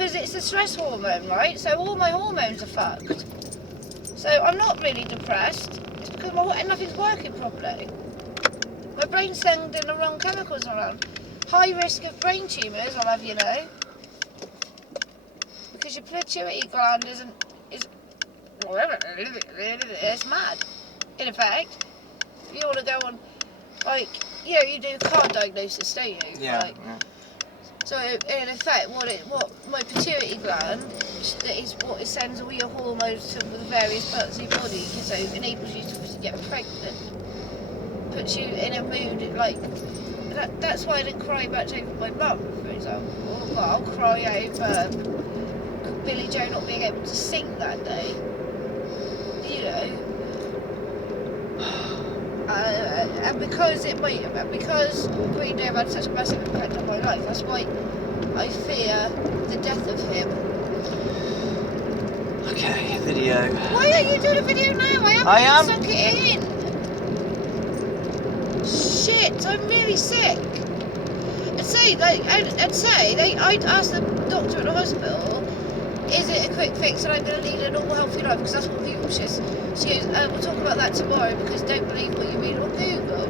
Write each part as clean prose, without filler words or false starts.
because it's the stress hormone, right? So all my hormones are fucked. So I'm not really depressed. It's because nothing's working properly. My brain's sending the wrong chemicals around. High risk of brain tumours, I'll have you know. Because your pituitary gland is mad. In effect, you want to go on, like, you know, you do car diagnosis, don't you? Yeah. Like, yeah. so in effect, what my pituitary gland is what it sends all your hormones to the various parts of your body, so it enables you to get pregnant, puts you in a mood like that's why I didn't cry much over my mum, for example. But I'll cry over Billy Joe not being able to sing that day, you know. And because Green Day have had such a massive impact on my life, that's why I fear the death of him. Okay, video. Why are you doing a video now? I haven't sunk it in. Shit, I'm really sick. I'd ask the doctor at the hospital, is it a quick fix and I'm going to lead a normal healthy life? Because that's what Google says. She goes, we'll talk about that tomorrow because don't believe what you read on Google.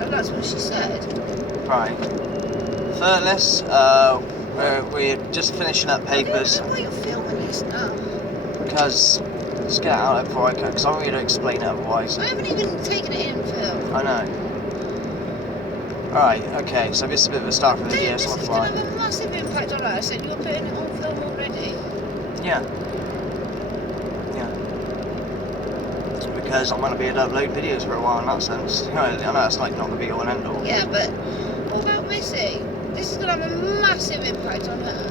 And that's what she said. Right. Furless, we're just finishing up papers. I don't know why you're filming this now. Because, let's get it out before I can, because I'm going to explain it otherwise. I haven't even taken it in, Phil. I know. Alright, okay, so this is a bit of a start for the video, This so is going to have a massive impact on us, and you're putting it on film already. Yeah. Yeah. Because I'm going to be able to upload videos for a while in that sense. You know, I know it's like not the be all and end all. Yeah, but what about Missy? This is going to have a massive impact on her.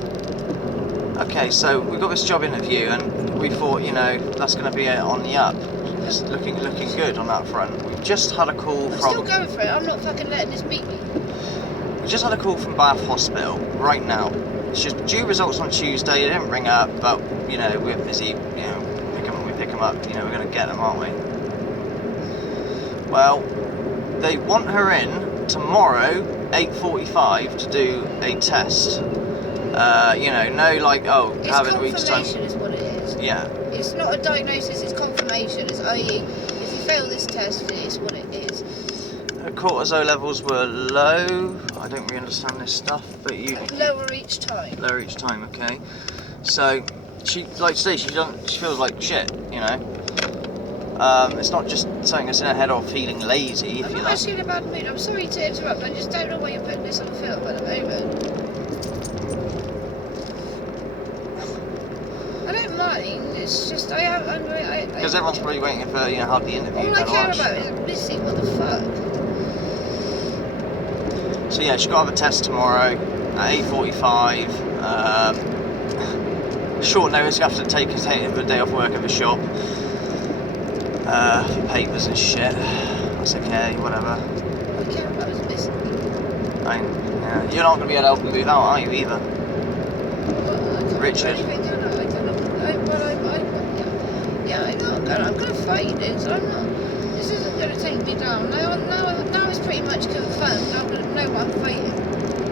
Okay, so we got this job interview and we thought, you know, that's going to be on the up. It's looking good on that front. We've just had a call I'm from... still going for it. I'm not fucking letting this beat me. We just had a call from Bath Hospital right now. It's just due results on Tuesday. They didn't ring up, but, you know, we're busy. You know, we pick them up. You know, we're going to get them, aren't we? Well, they want her in tomorrow, 8:45, to do a test. You know, no like, oh, It's have it a week's time. confirmation is what it is. Yeah. It's not a diagnosis, it's confirmation. It's i.e., if you fail this test, it's what it is. Her cortisol levels were low. I don't really understand this stuff, but Lower each time. Lower each time, okay. So she, like today, she feels like shit, you know. It's not just something that's in her head or feeling lazy. I'm not actually in a bad mood. I'm sorry to interrupt. I just don't know why you're putting this on film at the moment. I don't mind. It's just because everyone's probably waiting for, you know, how the interview. All I care about is Missy. What the fuck? So yeah, she's got to have a test tomorrow at 8:45. Short notice, you have to take a day off work at the shop for papers and shit. That's okay, whatever. All I care about is Missy. Yeah, you're not going to be able to help him move out, are you either? Richard. I'm going to fight this. This isn't going to take me down. Now it's pretty much confirmed. I'm going to know what I'm fighting.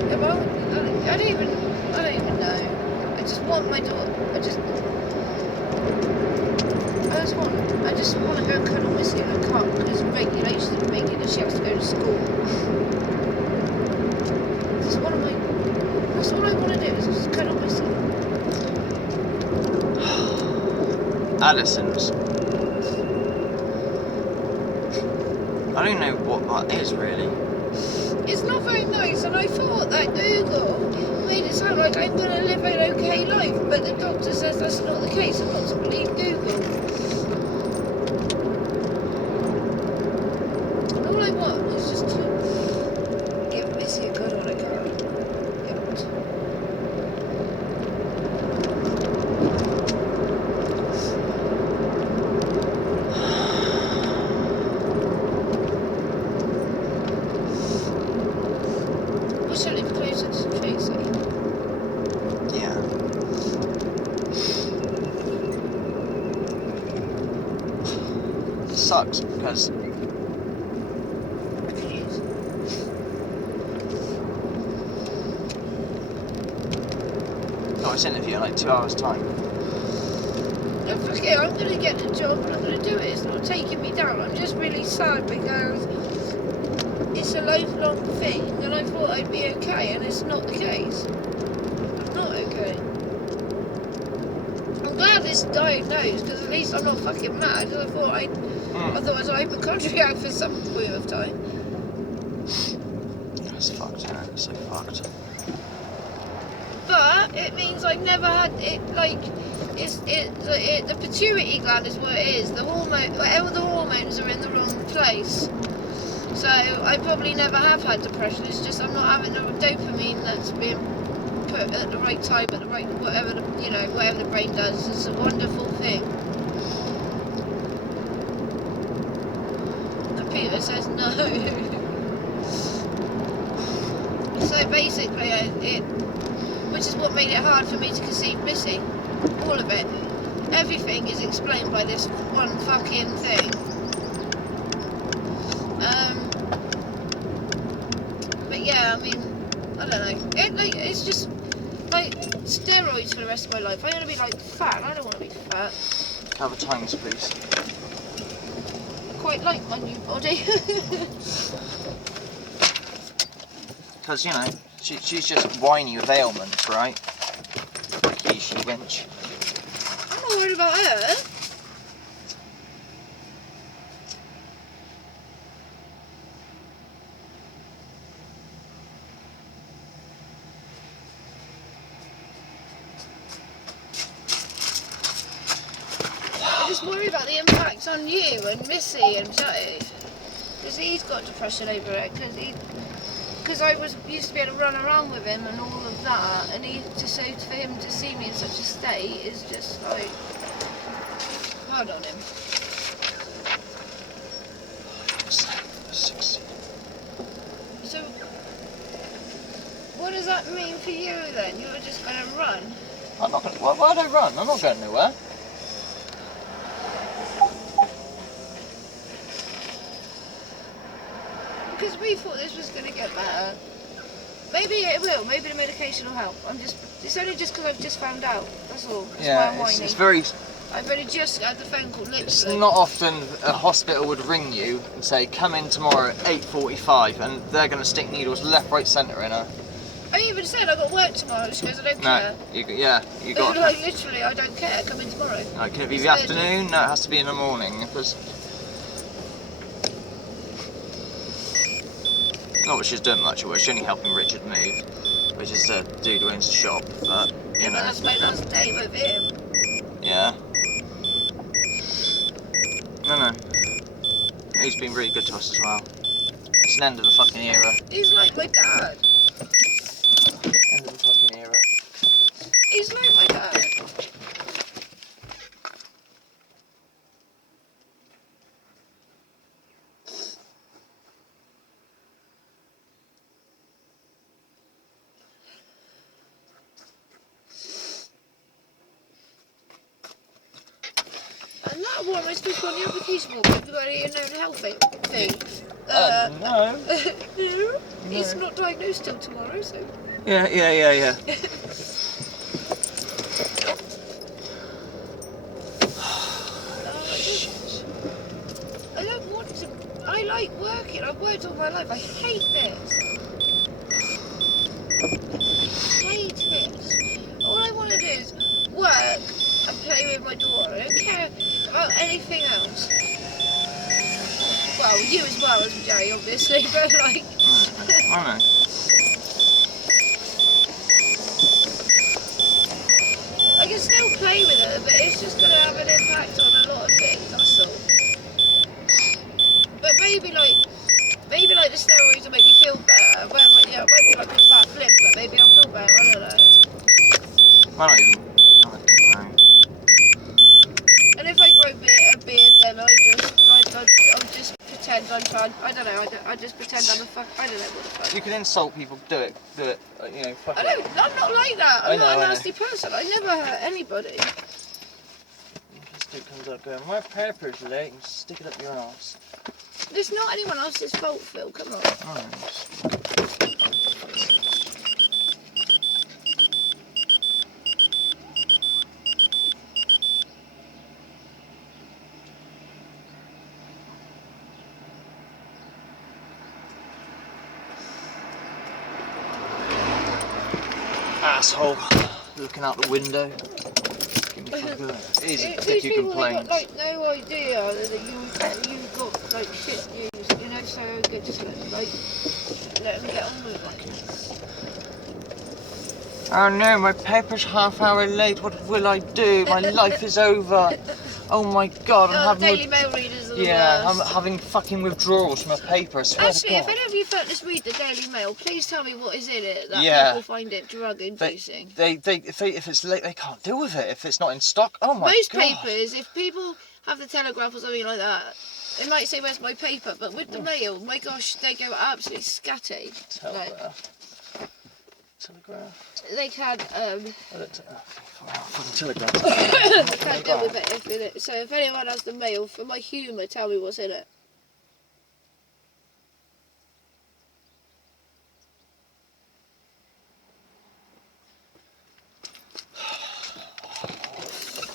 Yeah, well, I don't even know. I just want my daughter. I just want to go cuddle Missy and I can't because of regulations are making that she has to go to school. That's all I want to do is just cuddle Missy. Addison's. I don't know what that is really. It's not very nice, and I thought that Google made it sound like I'm going to live an okay life, but the doctor says that's not the case. I'm not to believe Google. All I want is just to give Missy a good on a card. Sucks because this interview in like 2 hours' time. No, fuck it, I'm going to get the job and I'm going to do it. It's not taking me down. I'm just really sad because it's a lifelong thing and I thought I'd be okay, and it's not the case. I'm not okay. I'm glad it's diagnosed because at least I'm not fucking mad, because I thought I was hypochondriac for some point of time. It's fucked, isn't it? It's so fucked. But it means I've never had it, like, the pituitary gland is what it is. The hormone, whatever the hormones are in the wrong place. So I probably never have had depression. It's just I'm not having the dopamine that's being put at the right time, at the right, whatever whatever the brain does. It's a wonderful thing. Computer says no. So basically, which is what made it hard for me to conceive Missy. All of it. Everything is explained by this one fucking thing. But yeah, I mean, I don't know. It's just like steroids for the rest of my life. I'm gonna be like fat. I don't want to be fat. Have a times, please. I quite like my new body. Because, you know, she's just whiny with ailments, right? She wench. I'm not worried about her. I just worry about the impact on you and Missy and Joe. Because he's got depression over it. Because I used to be able to run around with him and all of that, and for him to see me in such a state is just like hard on him. So, what does that mean for you then? You're just going to run? I'm not going to. Why would I run? I'm not going nowhere. Because we thought this was going to get better. Maybe it will. Maybe the medication will help. It's only just because I've just found out. That's all. That's why I'm whining. It's very. I've only just had the phone call. Literally. It's not often a hospital would ring you and say, "Come in tomorrow at 8:45," and they're going to stick needles left, right, centre in her. I even said I got work tomorrow. She goes, I don't care. You got. Like literally, I don't care. Come in tomorrow. Can it be the afternoon? No, it has to be in the morning. Because not that she's done much of it. She's only helping Richard move, which is the dude who owns the shop. But you know. That's my last day with him. Yeah. No. He's been really good to us as well. It's an end of the fucking era. He's like my dad. End of the fucking era. He's like my dad. And that one, am I supposed to go on the application form? Have you got any unknown health things? No. No. He's not diagnosed till tomorrow, so. Yeah. I don't want to. I like working. I've worked all my life. I hate this. Hate it. All I want to do is work and play with my daughter. I don't care about anything else. Well, you as well as Jerry, obviously, but like. I know. I can still play with her, but it's just going to have an impact on a lot of things, that's all. But maybe like the steroids will make me feel better. Well, yeah, it won't be like a fat flip, but maybe I'll feel better, I don't know. I don't even know. And if I grow a beard, then I'll just pretend I'm trying, I don't know, I just pretend I'm a fuck, I don't know what the fuck. You can insult people, do it, you know, fuck it. I'm not like that, I'm not a nasty person, I never hurt anybody. This dude comes up going, my paper's late, and stick it up your ass. It's not anyone else's fault, Phil, come on. asshole looking out the window. Give me fucking good. It is a dick who complains. Got like no idea that you've got like shit news, you know, so good, just let me get on with it. Oh no, my paper's half hour late, what will I do? My life is over. Oh my god, I'm having... Daily Mail readers are the yeah, worst. I'm having fucking withdrawals from a paper, I swear Actually, to if God. any of you fellas read the Daily Mail, please tell me what is in it that people find it drug-inducing. If it's late, they can't deal with it. If it's not in stock, oh my Most god. papers, if people have the Telegraph or something like that, they might say, where's my paper? But with the Mail, my gosh, they go absolutely scatty. Telegraph. They can, fucking Telegraph. they can't deal with it. So if anyone has the Mail, for my humour, tell me what's in it.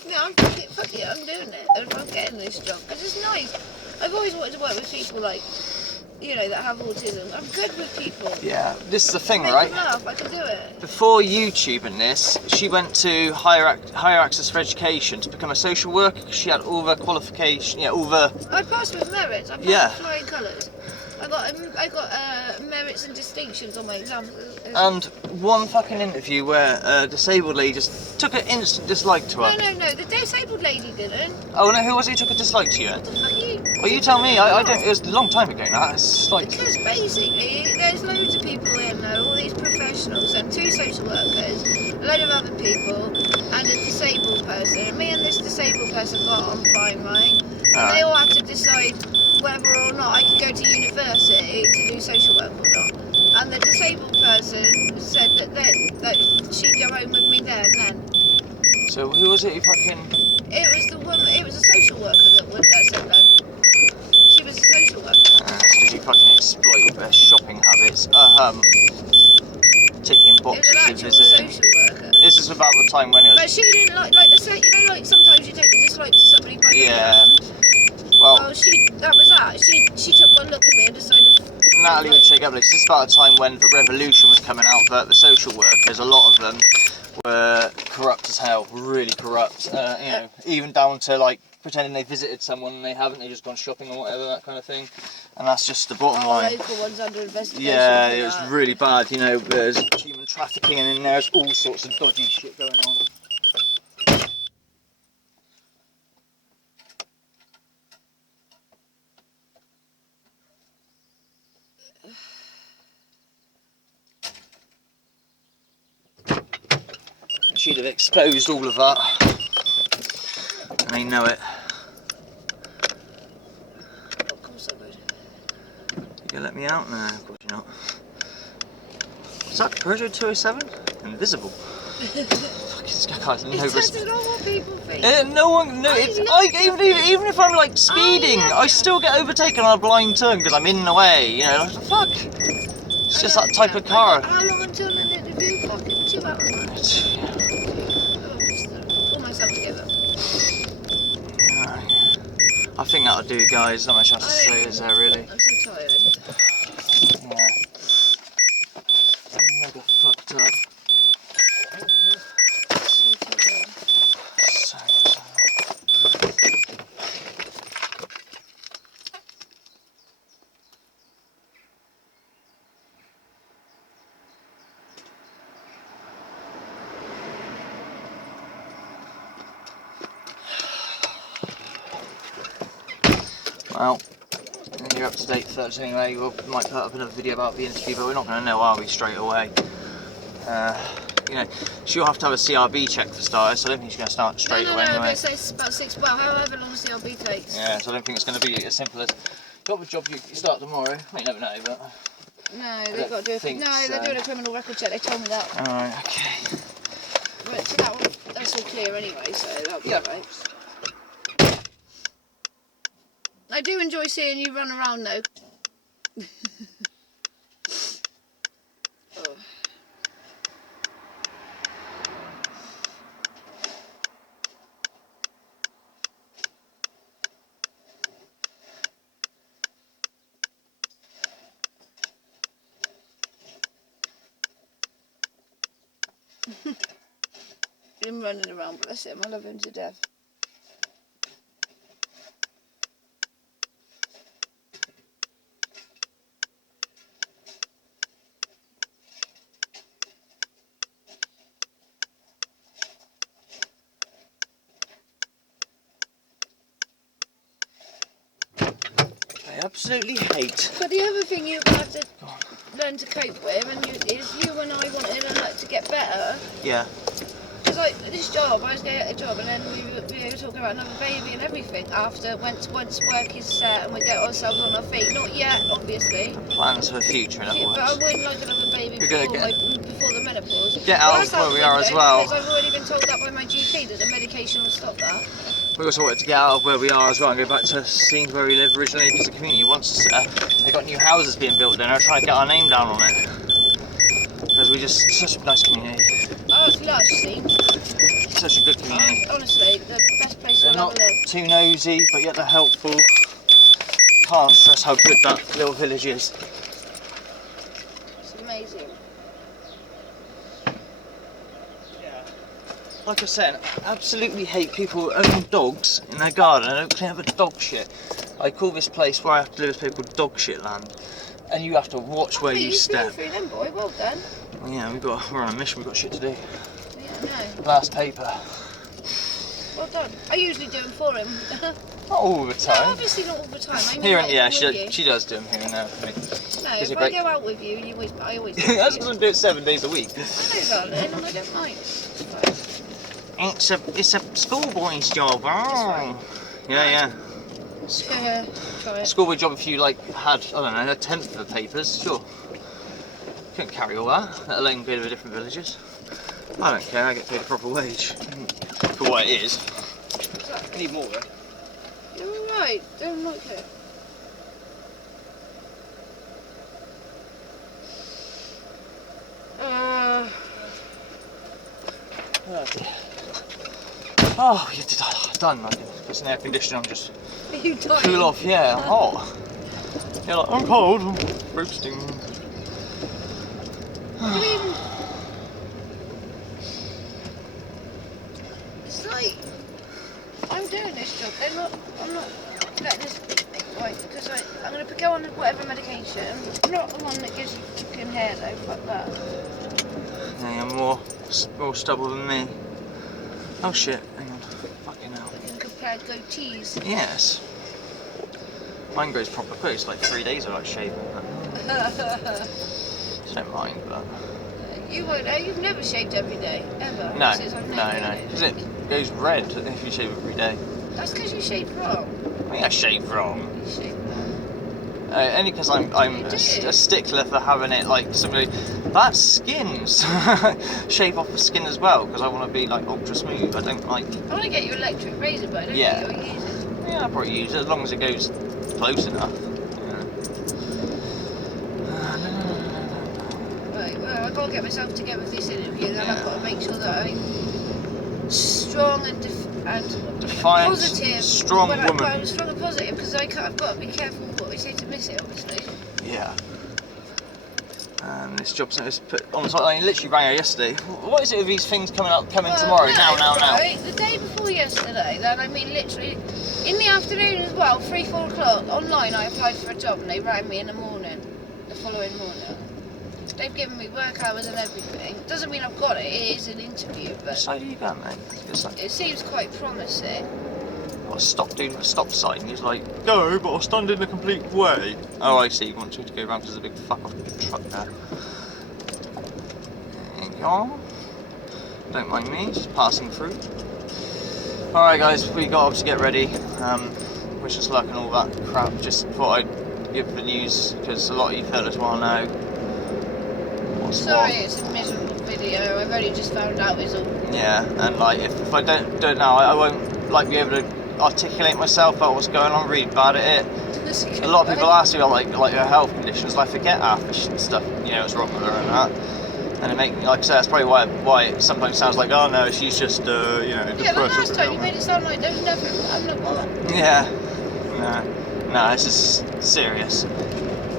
Yeah, fuck it, I'm doing it. I'm getting this job because it's nice. I've always wanted to work with people like, you know, that have autism. I'm good with people. Yeah, this is the thing, Make right? them laugh, I can do it. Before YouTube and this, she went to higher access for education to become a social worker because she had all the qualification, all the... I passed with merits. I passed with flying colours. I got merits and distinctions on my exams. And one fucking interview where a disabled lady just took an instant dislike to her. No, the disabled lady didn't. Oh no, who was it who took a dislike to you? What the fuck are you? Well, you tell me. I don't. It was a long time ago now. It's like... Because basically, there's loads of people in there, all these professionals, and 2 social workers, a load of other people, and a disabled person. And me and this disabled person got on fine, right? And they all had to decide whether or not I could go to university to do social work or not. And the disabled person said that she'd go home with me there and then. So who was it who fucking... It was the woman, it was a social worker that said no. She was a social worker. That's because you fucking exploit their shopping habits. Ticking boxes It of was an actual visiting. social worker. This is about the time when it was... But she didn't like the say, you know, like sometimes you take a dislike to somebody by looking at them. Well, that was that. She took one look at me and decided... Natalie would check up this. This is about a time when the revolution was coming out, but the social workers, a lot of them were corrupt as hell, really corrupt. You know, even down to like pretending they visited someone and they haven't, they've just gone shopping or whatever, that kind of thing. And that's just the bottom line. Local ones under investigation. Yeah, it was really bad. You know, there's human trafficking and in there's all sorts of dodgy shit going on. She'd have exposed all of that, and they know it. Of course I would. You gonna let me out? No, of course you're not. What's that? Peugeot 207? Invisible. Fuck, this guy has no respect. It's not what people think. No one. No, even if I'm like speeding, I still get overtaken on a blind turn because I'm in the way. You know, like, fuck. It's just that type of car. How long until an interview? Fucking 2 hours. Pull myself together. I think that'll do, guys. Not much else to say, is there, really? I'm so tired. Yeah. I'm mega fucked up. So tired. So tired. Well, you're up to date first anyway. We might put up another video about the interview, but we're not going to know, are we, straight away? You know, she'll have to have a CRB check for starters, so I don't think she's going to start straight away anyway. No, it's about 6, well, however long the CRB takes. Yeah, so I don't think it's going to be as simple as, got the job, you start tomorrow. Well, you never know, but... No, they've got to do they're doing a criminal record check, they told me that. Alright, okay. But so that's all clear anyway, so that'll be alright. I do enjoy seeing you run around though. Oh. Him running around, bless him. I love him to death. I absolutely hate. But the other thing you're going to have to learn to cope with is you and I wanted to get better. Yeah. Because like this job, I was going to get a job and then we were talking about another baby and everything after once work is set and we get ourselves on our feet. Not yet, obviously. Plans for the future, in other words. But I wouldn't like another baby before the menopause. Get out of where we are as well. Because I've already been told that by my GP that the medication will stop that. We also wanted to get out of where we are as well and go back to seeing where we live originally because the community wants us there. They've got new houses being built there and they're trying to get our name down on it. Because we're just such a nice community. Oh, it's lush, see? Such a good community. Honestly, the best place They're I've not ever lived. too nosy, but yet they're helpful. Can't stress how good that little village is. It's amazing. Like I said, I absolutely hate people who own dogs in their garden and don't clean up the dog shit. I call this place where I have to live this place called dog shit land. And you have to watch where you step. Through them, boy. Well done. Yeah, we're on a mission, we've got shit to do. Yeah, no. Last paper. Well done. I usually do them for him. Not all the time. No, obviously not all the time. I mean, Here like, and yeah, with she does do them here and there for me. No, if I go out with you, I always do That's because I do it 7 days a week. I know, darling, and I don't mind. It's a schoolboy's job. Oh. Yeah. Yeah, try it. Schoolboy job if you like had, I don't know, a tenth of the papers, sure. Couldn't carry all that, let alone go to the different villages. I don't care, I get paid a proper wage. For what it is. I need more though. You're alright, don't like it. Oh, you're done. Like, it's an air conditioner, I'm just Are you dying? cool off, yeah, I'm hot. You're like, I'm cold, I'm roasting. It's like, I'm doing this job, I'm not letting this beat me, right, because I'm going to go on whatever medication. I'm not the one that gives you fucking hair though, fuck that. Yeah, you're more stubble than me. Oh shit, hang on, fucking hell. You can compare goatees. Yes. Mine grows proper quick, it's like 3 days without shaving. Don't mind, but... You won't, you've never shaved every day, ever? No, Since I've known no, you. because it goes red if you shave every day. That's because you shaved wrong. I think I shaved wrong. You shaved wrong. Only because I'm a stickler for having it like somebody that skins shave off the skin as well because I want to be like ultra smooth. I don't like. I want to get you an electric razor, but I don't think you'll use it. Yeah, I'll probably use it as long as it goes close enough. Right, well, I've got to get myself together for this interview, then I've got to make sure that I'm strong and defiant, positive. strong woman. I'm strong and positive because I've got to be careful what we say to miss it, obviously. Yeah. This job centre is put on the site. I literally rang her yesterday. What is it with these things coming tomorrow? Now. Right, the day before yesterday, then I mean literally in the afternoon as well, 3-4 o'clock, online I applied for a job and they rang me in the morning, the following morning. They've given me work hours and everything. Doesn't mean I've got it, it is an interview, but... What side are you going, mate? It seems quite promising. I stopped doing the stop sign. He's like, go, but I'll stand in the complete way. Oh, I see. He wants you to go around because there's a big fuck off truck there. There you are. Don't mind me, just passing through. Alright, guys, we got to get ready. Wish us luck and all that crap. Just thought I'd give the news because a lot of you fellas want to know. Sorry, it's a miserable video. I've only just found out it's all. Yeah, and like if I don't know, I won't like be able to articulate myself about what's going on. Really bad at it. A lot of people ask me about like her health conditions. I forget half the stuff what's wrong with her and that. And it make me, like I say, that's probably why it sometimes sounds like, oh no, she's just depressed. Yeah, but last time you made it sound like there was nothing. I'm like, what? Yeah. No, this is serious.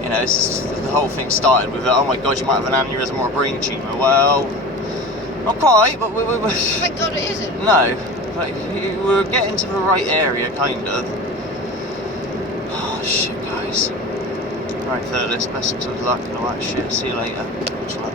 This is, the whole thing started with, oh my god, you might have an aneurysm or a brain tumour. Well, Not quite, but we Thank God it isn't. no, but we're getting to the right area, kind of. Oh shit, guys. Right, fellas, best of luck and all that shit. See you later. Much luck.